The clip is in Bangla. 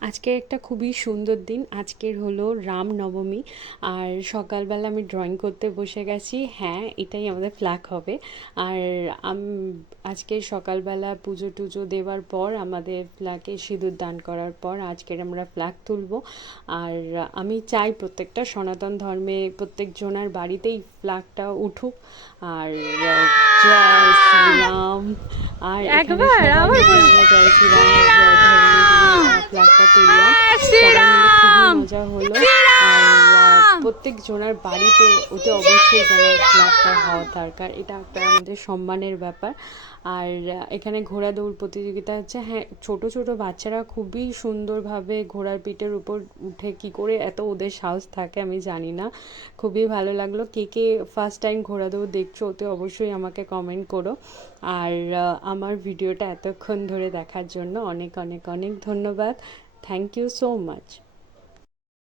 আজকের একটা খুবই সুন্দর দিন। আজকের হলো রামনবমী। আর সকালবেলা আমি ড্রয়িং করতে বসে গেছি। হ্যাঁ, এটাই আমাদের ফ্ল্যাগ হবে। আর আজকে সকালবেলা পুজো টুজো দেওয়ার পর আমাদের ফ্ল্যাগে সিঁদুর দান করার পর আজকের আমরা ফ্ল্যাগ তুলব। আর আমি চাই প্রত্যেকটা সনাতন ধর্মে প্রত্যেকজনার বাড়িতেই ফ্ল্যাগটা উঠুক। আর জয় শ্রীরাম। আর এখানে একবার সবাই আবার মিলে বলুন, আমরা জয় শ্রীরাম ধ্বনি দিয়ে শ্রীরাম ফ্ল্যাগটা তুললাম। সবাই মিলে খুবই শ্রীরাম মজা হলো। আর শ্রীরাম প্রত্যেক জনার বাড়িতে ওতে অবশ্যই যেন ফ্ল্যাগটা হওয়া দরকার, এটা একটা আমাদের সম্মানের ব্যাপার। আর এখানে ঘোড়া দৌড় প্রতিযোগিতা হচ্ছে। হ্যাঁ, ছোট ছোট বাচ্চারা খুবই সুন্দরভাবে ঘোড়ার পিঠের উপর উঠে কি করে এত ওদের সাহস থাকে আমি জানি না। খুবই ভালো লাগলো। কে কে ফার্স্ট টাইম ঘোড়া দৌড় দেখছো ওতে অবশ্যই আমাকে কমেন্ট করো। আর আমার ভিডিওটা এতক্ষণ ধরে দেখার জন্য অনেক অনেক অনেক ধন্যবাদ। Thank you so much.